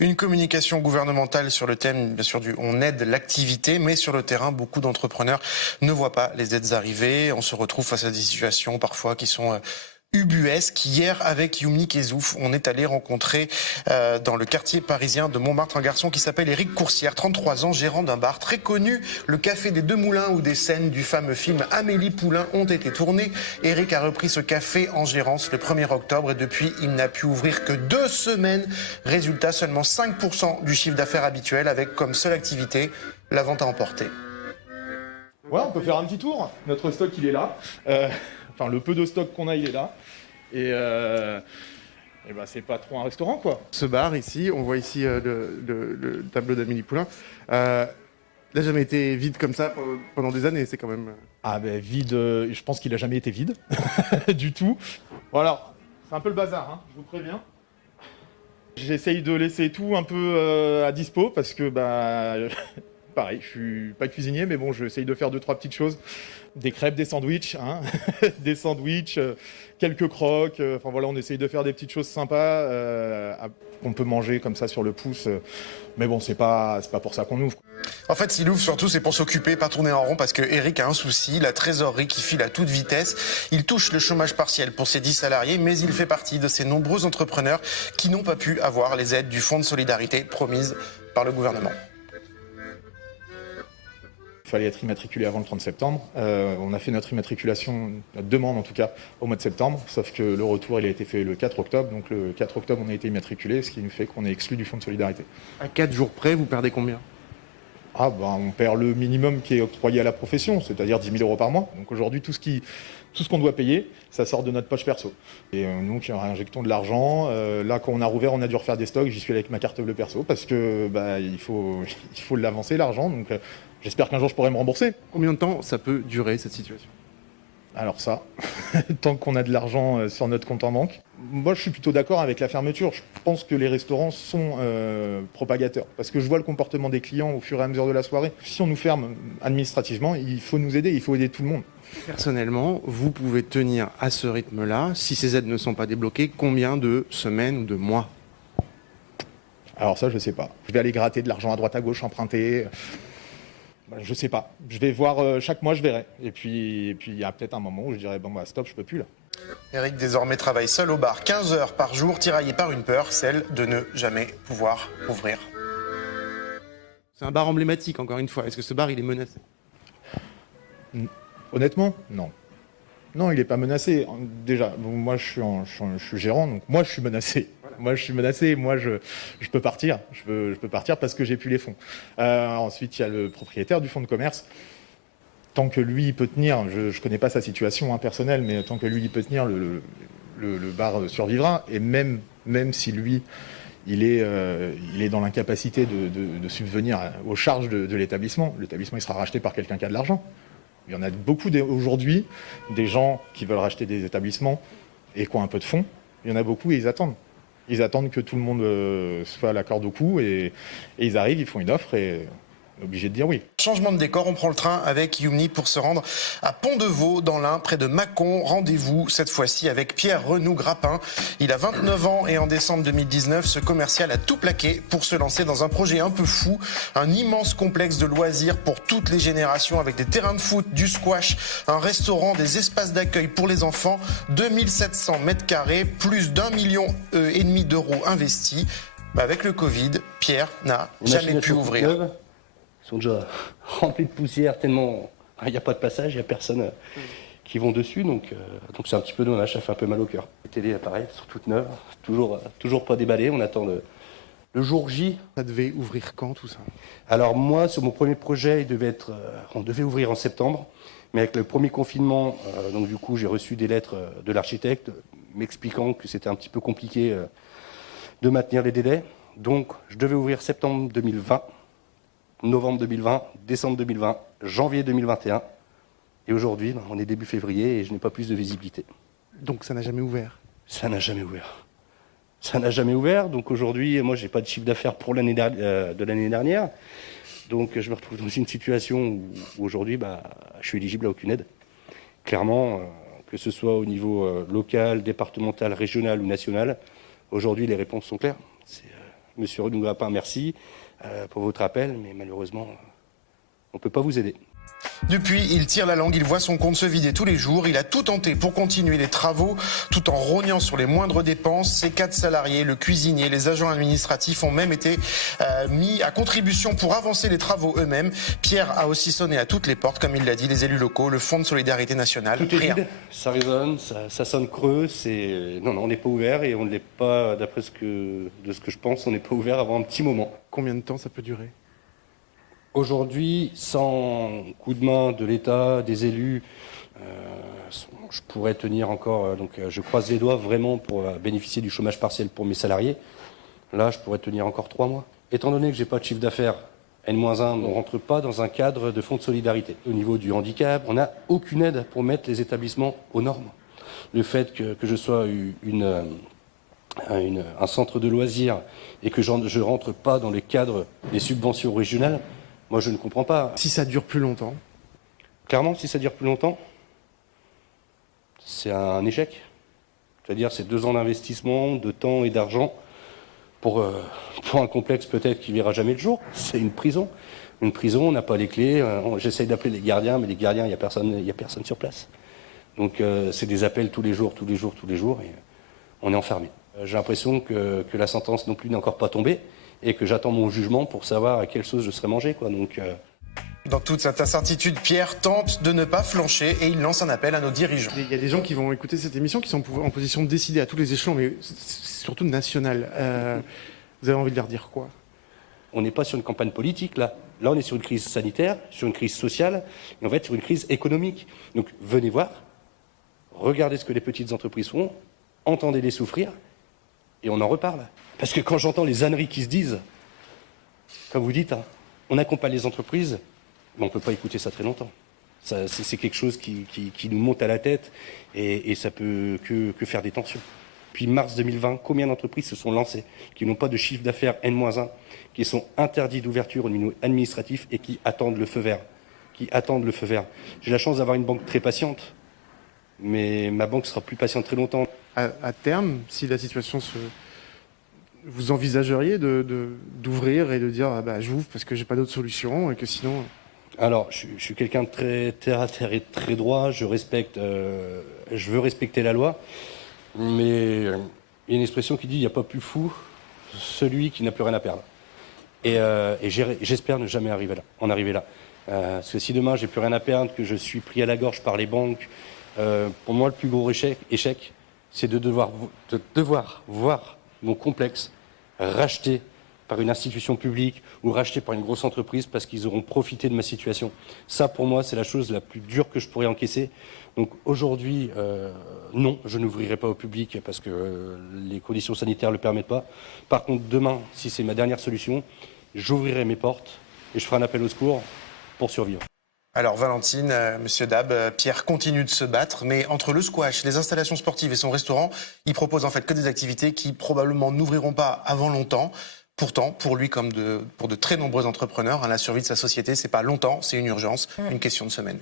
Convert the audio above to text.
Une communication gouvernementale sur le thème, bien sûr, on aide l'activité, mais sur le terrain, beaucoup d'entrepreneurs ne voient pas les aides arriver. On se retrouve face à des situations parfois qui sont ubuesque. Hier, avec Youmi Kezouf, on est allé rencontrer dans le quartier parisien de Montmartre un garçon qui s'appelle Éric Coursière, 33 ans, gérant d'un bar très connu, le Café des Deux Moulins, où des scènes du fameux film Amélie Poulain ont été tournées. Éric a repris ce café en gérance le 1er octobre et depuis, il n'a pu ouvrir que 2 semaines. Résultat, seulement 5% du chiffre d'affaires habituel, avec comme seule activité la vente à emporter. Ouais, on peut faire un petit tour. Notre stock, il est là. Enfin, le peu de stock qu'on a, il est là. Et ben, c'est pas trop un restaurant, quoi. Ce bar ici, on voit ici le tableau d'Amélie Poulain. Il n'a jamais été vide comme ça pendant des années, c'est quand même... Ah ben vide, je pense qu'il a jamais été vide, du tout. Bon alors, c'est un peu le bazar, hein, je vous préviens. J'essaye de laisser tout un peu à dispo parce que, bah, pareil, je suis pas cuisinier, mais bon, j'essaye de faire 2-3 petites choses. Des crêpes, des sandwichs, hein, des sandwichs, quelques croques. Enfin voilà, on essaye de faire des petites choses sympas qu'on peut manger comme ça sur le pouce. Mais bon, c'est pas pour ça qu'on ouvre. En fait, s'il ouvre surtout, c'est pour s'occuper, pas tourner en rond, parce que Eric a un souci, la trésorerie qui file à toute vitesse. Il touche le chômage partiel pour ses 10 salariés, mais il fait partie de ces nombreux entrepreneurs qui n'ont pas pu avoir les aides du Fonds de solidarité promises par le gouvernement. Il fallait être immatriculé avant le 30 septembre. On a fait notre immatriculation, notre demande en tout cas, au mois de septembre, sauf que le retour il a été fait le 4 octobre. Donc le 4 octobre, on a été immatriculé, ce qui nous fait qu'on est exclu du Fonds de solidarité. À 4 jours près, vous perdez combien ? Ah ben, on perd le minimum qui est octroyé à la profession, c'est-à-dire 10 000 € par mois. Donc aujourd'hui, tout ce qu'on doit payer, ça sort de notre poche perso. Et nous qui réinjectons de l'argent, là quand on a rouvert, on a dû refaire des stocks, j'y suis allé avec ma carte bleue perso parce que bah, il faut l'avancer l'argent. Donc j'espère qu'un jour je pourrai me rembourser. Combien de temps ça peut durer cette situation ? Alors ça, tant qu'on a de l'argent sur notre compte en banque. Moi, je suis plutôt d'accord avec la fermeture. Je pense que les restaurants sont propagateurs. Parce que je vois le comportement des clients au fur et à mesure de la soirée. Si on nous ferme administrativement, il faut nous aider, il faut aider tout le monde. Personnellement, vous pouvez tenir à ce rythme-là, si ces aides ne sont pas débloquées, combien de semaines ou de mois ? Alors ça, je sais pas. Je vais aller gratter de l'argent à droite à gauche, emprunter... je sais pas. Je vais voir chaque mois, je verrai. Et puis il y a peut-être un moment où je dirais bon bah stop, je peux plus là. Eric désormais travaille seul au bar 15 heures par jour, tiraillé par une peur, celle de ne jamais pouvoir ouvrir. C'est un bar emblématique, encore une fois. Est-ce que ce bar, il est menacé ? Honnêtement, non. Non, il n'est pas menacé. Déjà, moi je suis gérant, donc moi je suis menacé. Moi, je suis menacé. Moi, je peux partir. Je peux partir parce que j'ai plus les fonds. Ensuite, il y a le propriétaire du fonds de commerce. Tant que lui, il peut tenir, je ne connais pas sa situation personnelle, mais tant que lui, il peut tenir, le bar survivra. Et même si lui, il est dans l'incapacité de subvenir aux charges de l'établissement, l'établissement, il sera racheté par quelqu'un qui a de l'argent. Il y en a beaucoup aujourd'hui, des gens qui veulent racheter des établissements et qui ont un peu de fonds. Il y en a beaucoup et ils attendent. Ils attendent que tout le monde soit à la corde au cou et ils arrivent, ils font une offre et on est obligé de dire oui. Changement de décor, on prend le train avec Youmi pour se rendre à Pont-de-Vaux dans l'Ain, près de Mâcon. Rendez-vous cette fois-ci avec Pierre Renou Grappin. Il a 29 ans et en décembre 2019, ce commercial a tout plaqué pour se lancer dans un projet un peu fou. Un immense complexe de loisirs pour toutes les générations avec des terrains de foot, du squash, un restaurant, des espaces d'accueil pour les enfants. 2700 mètres carrés, plus d'1,5 million d'euros investis. Avec le Covid, Pierre n'a jamais pu ouvrir. Sont déjà remplis de poussière tellement il n'y a pas de passage, il n'y a personne qui vont dessus, donc c'est un petit peu dommage, ça fait un peu mal au cœur. Les télés, pareil, sont toutes neuves, toujours pas déballées, on attend le jour J. Ça devait ouvrir quand tout ça ? Alors moi, sur mon premier projet, on devait ouvrir en septembre, mais avec le premier confinement, donc du coup j'ai reçu des lettres de l'architecte m'expliquant que c'était un petit peu compliqué de maintenir les délais, donc je devais ouvrir septembre 2020. Novembre 2020, décembre 2020, janvier 2021. Et aujourd'hui, on est début février et je n'ai pas plus de visibilité. Donc ça n'a jamais ouvert ? Ça n'a jamais ouvert. Ça n'a jamais ouvert. Donc aujourd'hui, moi, je n'ai pas de chiffre d'affaires pour l'année dernière. Donc je me retrouve dans une situation où aujourd'hui, je suis éligible à aucune aide. Clairement, que ce soit au niveau local, départemental, régional ou national, aujourd'hui, les réponses sont claires. Monsieur Renaud Grappin, merci pour votre appel, mais malheureusement, on ne peut pas vous aider. Depuis, il tire la langue, il voit son compte se vider tous les jours. Il a tout tenté pour continuer les travaux, tout en rognant sur les moindres dépenses. Ses 4 salariés, le cuisinier, les agents administratifs ont même été mis à contribution pour avancer les travaux eux-mêmes. Pierre a aussi sonné à toutes les portes, comme il l'a dit, les élus locaux, le Fonds de solidarité nationale. Tout est Rien. vide, ça résonne, ça sonne creux. Non, on n'est pas ouvert et on ne l'est pas, d'après ce que je pense, on n'est pas ouvert avant un petit moment. Combien de temps ça peut durer? Aujourd'hui, sans coup de main de l'État, des élus, je pourrais tenir encore, je croise les doigts vraiment pour bénéficier du chômage partiel pour mes salariés. Là, je pourrais tenir encore 3 mois. Étant donné que je n'ai pas de chiffre d'affaires, N-1, on ne rentre pas dans un cadre de fonds de solidarité. Au niveau du handicap, on n'a aucune aide pour mettre les établissements aux normes. Le fait que je sois un centre de loisirs et que je ne rentre pas dans le cadre des subventions régionales, moi, je ne comprends pas. Si ça dure plus longtemps? Clairement, si ça dure plus longtemps, c'est un échec. C'est-à-dire, c'est 2 ans d'investissement, de temps et d'argent pour un complexe peut-être qui ne verra jamais le jour. C'est une prison. Une prison, on n'a pas les clés. J'essaye d'appeler les gardiens, mais les gardiens, il n'y a personne sur place. Donc, c'est des appels tous les jours, et on est enfermé. J'ai l'impression que la sentence non plus n'est encore pas tombée, et que j'attends mon jugement pour savoir à quelle sauce je serai mangé, quoi. Donc, Dans toute cette incertitude, Pierre tente de ne pas flancher et il lance un appel à nos dirigeants. Il y a des gens qui vont écouter cette émission qui sont en position de décider à tous les échelons, mais surtout national. Vous avez envie de leur dire quoi? on n'est pas sur une campagne politique, là. Là, on est sur une crise sanitaire, sur une crise sociale, et on va être sur une crise économique. Donc, venez voir, regardez ce que les petites entreprises font, entendez-les souffrir, et on en reparle. Parce que quand j'entends les âneries qui se disent, comme vous dites, hein, on accompagne les entreprises, mais on ne peut pas écouter ça très longtemps. C'est quelque chose qui nous monte à la tête, et ça peut que faire des tensions. Puis mars 2020, combien d'entreprises se sont lancées, qui n'ont pas de chiffre d'affaires N-1, qui sont interdits d'ouverture au niveau administratif et qui attendent le feu vert. J'ai la chance d'avoir une banque très patiente, mais ma banque sera plus patiente très longtemps. À terme, si la situation se... Vous envisageriez d'ouvrir et de dire ah bah, j'ouvre parce que j'ai pas d'autre solution et que sinon... Alors, je suis quelqu'un de très terre à terre et très droit. Je veux respecter la loi, mais il y a une expression qui dit il n'y a pas plus fou celui qui n'a plus rien à perdre. Et j'espère ne jamais en arriver là. Parce que si demain j'ai plus rien à perdre, que je suis pris à la gorge par les banques, pour moi le plus gros échec, c'est de devoir voir mon complexe racheté par une institution publique ou racheté par une grosse entreprise parce qu'ils auront profité de ma situation. Ça, pour moi, c'est la chose la plus dure que je pourrais encaisser. Donc aujourd'hui, non, je n'ouvrirai pas au public parce que les conditions sanitaires ne le permettent pas. Par contre, demain, si c'est ma dernière solution, j'ouvrirai mes portes et je ferai un appel au secours pour survivre. Alors Valentine, Monsieur Dab, Pierre continue de se battre, mais entre le squash, les installations sportives et son restaurant, il propose en fait que des activités qui probablement n'ouvriront pas avant longtemps. Pourtant, pour lui comme pour de très nombreux entrepreneurs, la survie de sa société, c'est pas longtemps, c'est une urgence, une question de semaine.